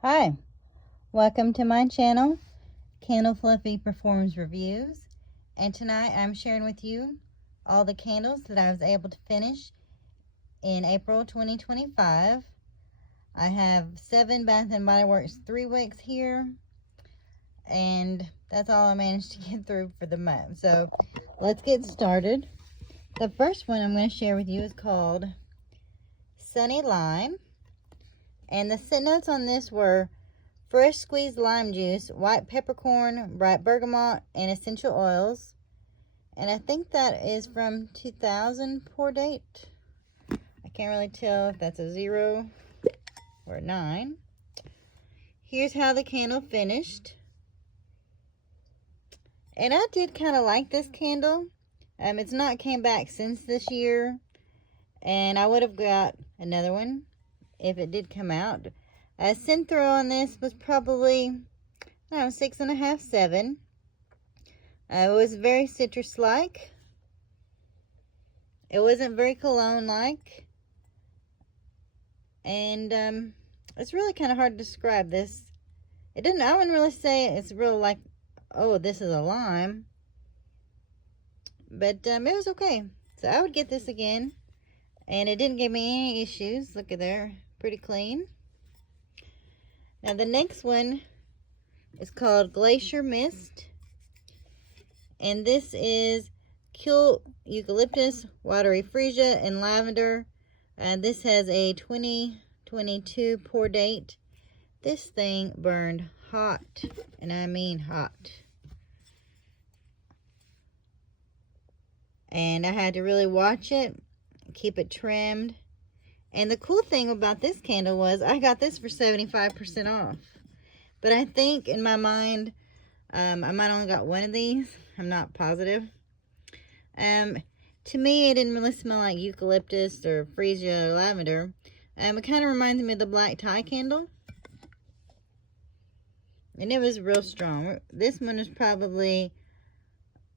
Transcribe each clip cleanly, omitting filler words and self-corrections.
Hi, welcome to my channel, Candle Fluffy Performs Reviews, and tonight I'm sharing with you all the candles that I was able to finish in April 2025. I have 7 Bath & Body Works 3 wicks here, and that's all I managed to get through for the month. So let's get started. The first one I'm going to share with you is called Sunny Lime, and the scent notes on this were fresh squeezed lime juice, white peppercorn, bright bergamot, and essential oils. And I think that is from 2000 pour date. I can't really tell if that's a 0 or a 9. Here's how the candle finished. And I did kind of like this candle. It's not came back since this year. And I would have got another one if it did come out. Scent throw on this was probably, I don't know, 6.5, 7. It was very citrus-like. It wasn't very cologne-like. And it's really kind of hard to describe this. I wouldn't really say it's real like, oh, this is a lime. But it was okay. So I would get this again. And it didn't give me any issues. Look at there. Pretty clean. Now the next one is called Glacier Mist. And this is Kill Eucalyptus, Watery Freesia, and Lavender. And this has a 2022 pour date. This thing burned hot. And I mean hot. And I had to really watch it. Keep it trimmed. And the cool thing about this candle was I got this for 75% off. But I think in my mind, I might only got one of these. I'm not positive. To me, it didn't really smell like eucalyptus or freesia or lavender. It kind of reminded me of the black tie candle. And it was real strong. This one is probably,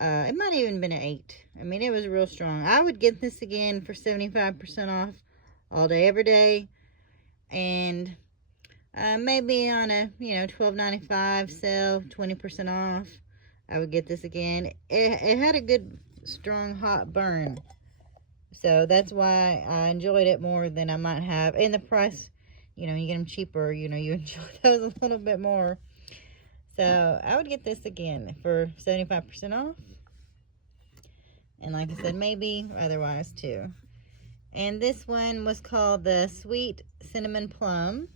it might have even been an 8. I mean, it was real strong. I would get this again for 75% off. All day, every day. And maybe on a, $12.95 sale, 20% off, I would get this again. It had a good, strong, hot burn. So that's why I enjoyed it more than I might have. And the price, you get them cheaper, you enjoy those a little bit more. So I would get this again for 75% off. And like I said, maybe otherwise too. And this one was called the Sweet Cinnamon Plum.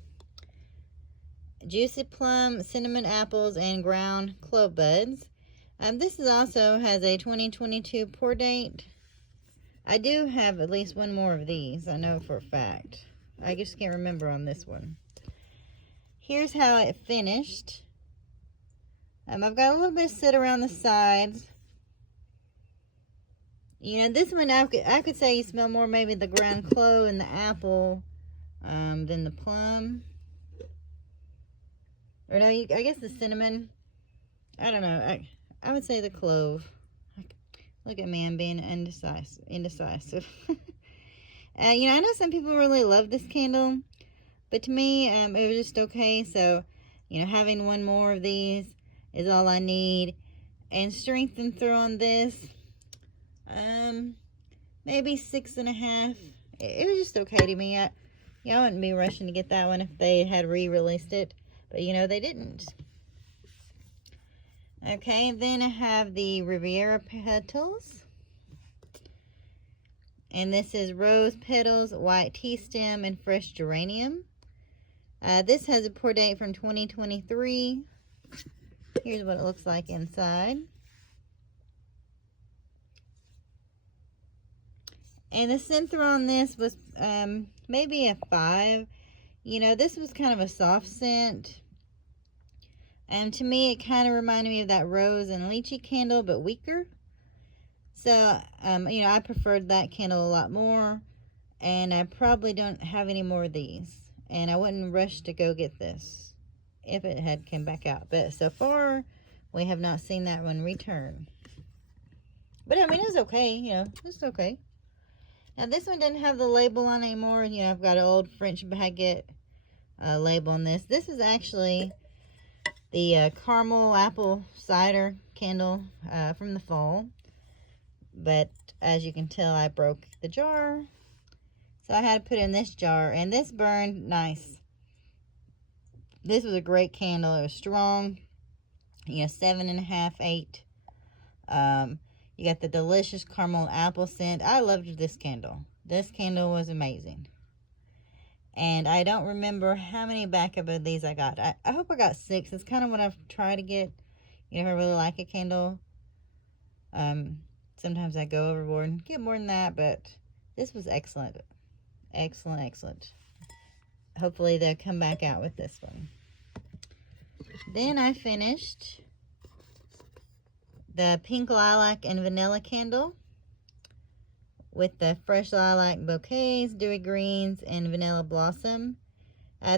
Juicy plum, cinnamon apples, and ground clove buds. This is also has a 2022 pour date. I do have at least one more of these. I know for a fact. I just can't remember on this one. Here's how it finished. I've got a little bit of soot around the sides. This one I could say you smell more maybe the ground clove and the apple than the plum. Or no, I guess the cinnamon. I don't know. I would say the clove. Look at me, I'm being indecisive. I know some people really love this candle, but to me, it was just okay. So, having one more of these is all I need. And strength and throw on this. Maybe 6.5. It was just okay to me. I wouldn't be rushing to get that one if they had re-released it, but they didn't. Okay, then I have the Riviera Petals, and this is rose petals, white tea stem, and fresh geranium. This has a pour date from 2023. Here's what it looks like inside. And the scent throw on this was maybe a 5. This was kind of a soft scent. And to me, it kind of reminded me of that rose and lychee candle, but weaker. So, I preferred that candle a lot more. And I probably don't have any more of these. And I wouldn't rush to go get this if it had come back out. But so far, we have not seen that one return. But, it was okay, it's okay. Now, this one doesn't have the label on anymore. I've got an old French baguette label on this. This is actually the caramel apple cider candle from the fall. But as you can tell, I broke the jar. So I had to put it in this jar, and this burned nice. This was a great candle. It was strong, 7.5, 8. You got the delicious caramel apple scent. I loved this candle. This candle was amazing. And I don't remember how many backup of these I got. I hope I got 6. It's kind of what I've tried to get. If I really like a candle. Sometimes I go overboard and get more than that, but this was excellent. Excellent, excellent. Hopefully they'll come back out with this one. Then I finished the pink lilac and vanilla candle with the fresh lilac bouquets, dewy greens, and vanilla blossom.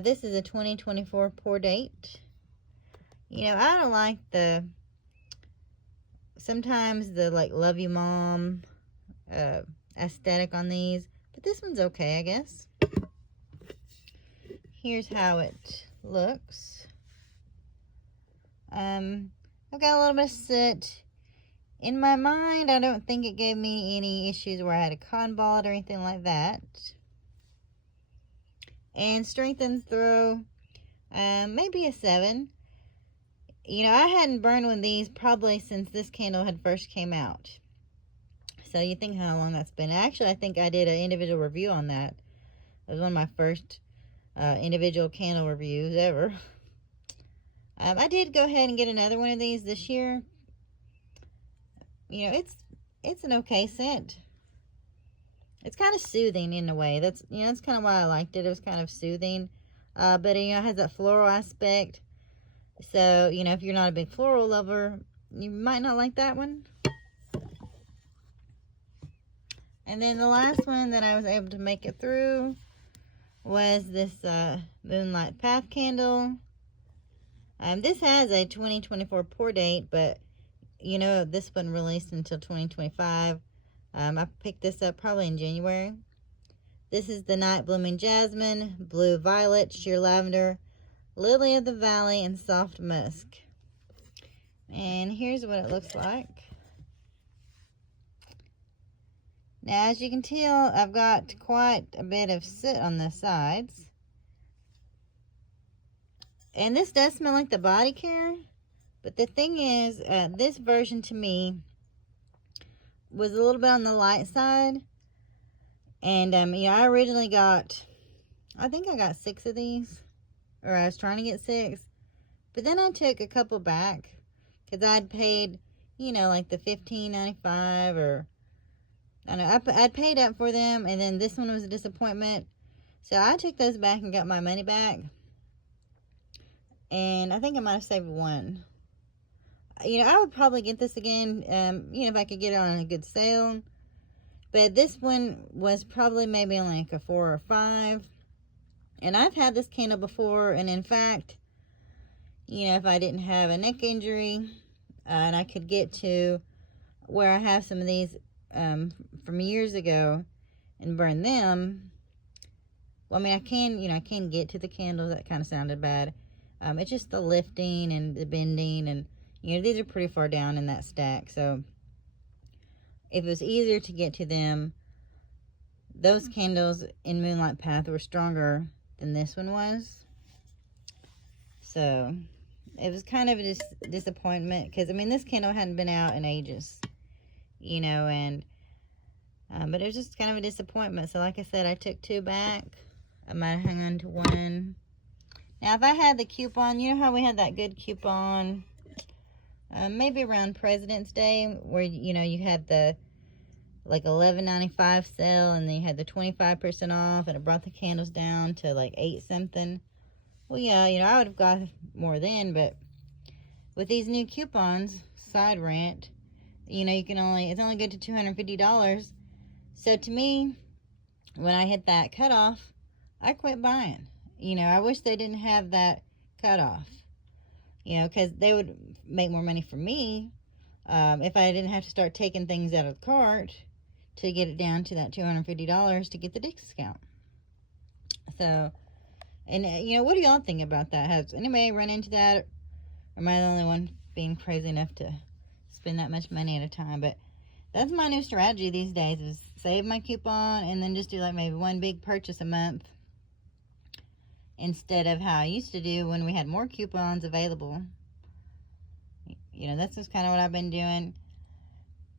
This is a 2024 pour date. I don't like sometimes the like love you mom aesthetic on these, but this one's okay, I guess. Here's how it looks. I've got a little bit of soot. In my mind, I don't think it gave me any issues where I had a cotton ball or anything like that. And strength and throw, maybe a 7. I hadn't burned one of these probably since this candle had first came out. So you think how long that's been. Actually, I think I did an individual review on that. It was one of my first individual candle reviews ever. I did go ahead and get another one of these this year. It's an okay scent. It's kind of soothing in a way. That's kind of why I liked it. It was kind of soothing. But it has that floral aspect. So, if you're not a big floral lover, you might not like that one. And then the last one that I was able to make it through was this Moonlight Path candle. This has a 2024 pour date, but this wasn't released until 2025. I picked this up probably in January. This is the Night Blooming Jasmine, Blue Violet, Sheer Lavender, Lily of the Valley, and Soft Musk. And here's what it looks like. Now, as you can tell, I've got quite a bit of soot on the sides. And this does smell like the body care. But the thing is, this version to me was a little bit on the light side. And, I originally got, I think I got 6 of these. Or I was trying to get 6. But then I took a couple back. Because I'd paid, like the $15.95 or, I don't know, I'd paid up for them. And then this one was a disappointment. So I took those back and got my money back. And I think I might have saved one. I would probably get this again, if I could get it on a good sale. But this one was probably maybe only like a 4 or 5. And I've had this candle before, and in fact, if I didn't have a neck injury, and I could get to where I have some of these from years ago and burn them, well, I can get to the candles. That kind of sounded bad. It's just the lifting and the bending, and these are pretty far down in that stack. So if it was easier to get to them, those candles in Moonlight Path were stronger than this one was. So it was kind of a disappointment, because this candle hadn't been out in ages, and but it was just kind of a disappointment. So like I said, I took 2 back. I might have hung on to 1. Now, if I had the coupon, how we had that good coupon, maybe around President's Day, where, you had the, like, $11.95 sale, and then you had the 25% off, and it brought the candles down to, like, 8 something. Well, yeah, I would have got more then, but with these new coupons, side rant, you can it's only good to $250. So, to me, when I hit that cutoff, I quit buying. I wish they didn't have that cutoff, because they would make more money for me if I didn't have to start taking things out of the cart to get it down to that $250 to get the discount. So, And, you know, what do y'all think about that? Has anybody run into that? Or am I the only one being crazy enough to spend that much money at a time? But that's my new strategy these days, is save my coupon and then just do like maybe one big purchase a month, instead of how I used to do when we had more coupons available. You know, that's just kind of what I've been doing.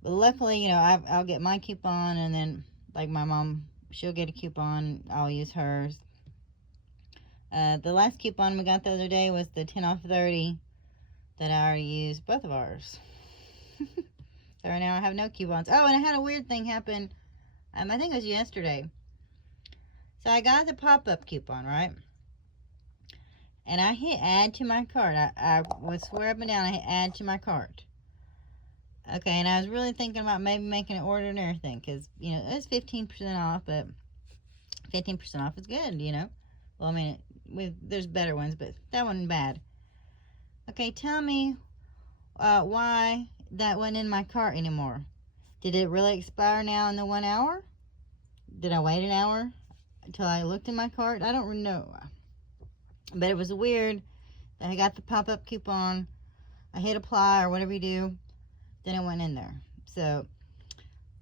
But luckily, you know, I'll get my coupon, and then like my mom, she'll get a coupon, I'll use hers. The last coupon we got the other day was the 10 off 30 that I already used both of ours. So right now I have no coupons. Oh, and I had a weird thing happen. I think it was yesterday. So I got the pop-up coupon, right? And I hit add to my cart. I would swear up and down I hit add to my cart. Okay, and I was really thinking about maybe making an order and everything, because, you know, it's 15% off, but 15% off is good, you know. Well, I mean, there's better ones, but that wasn't bad. Okay, tell me why that wasn't in my cart anymore. Did it really expire now in the 1 hour? Did I wait an hour until I looked in my cart? I don't really know. But it was weird that I got the pop-up coupon, I hit apply or whatever you do, then it went in there. So,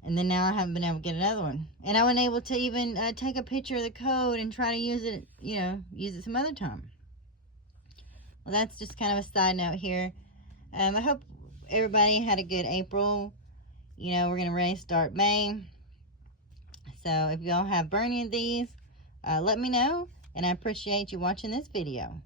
and then now I haven't been able to get another one. And I wasn't able to even take a picture of the code and try to use it, you know, use it some other time. Well, that's just kind of a side note here. I hope everybody had a good April. You know, we're going to really start May. So if y'all have burning of these, let me know. And I appreciate you watching this video.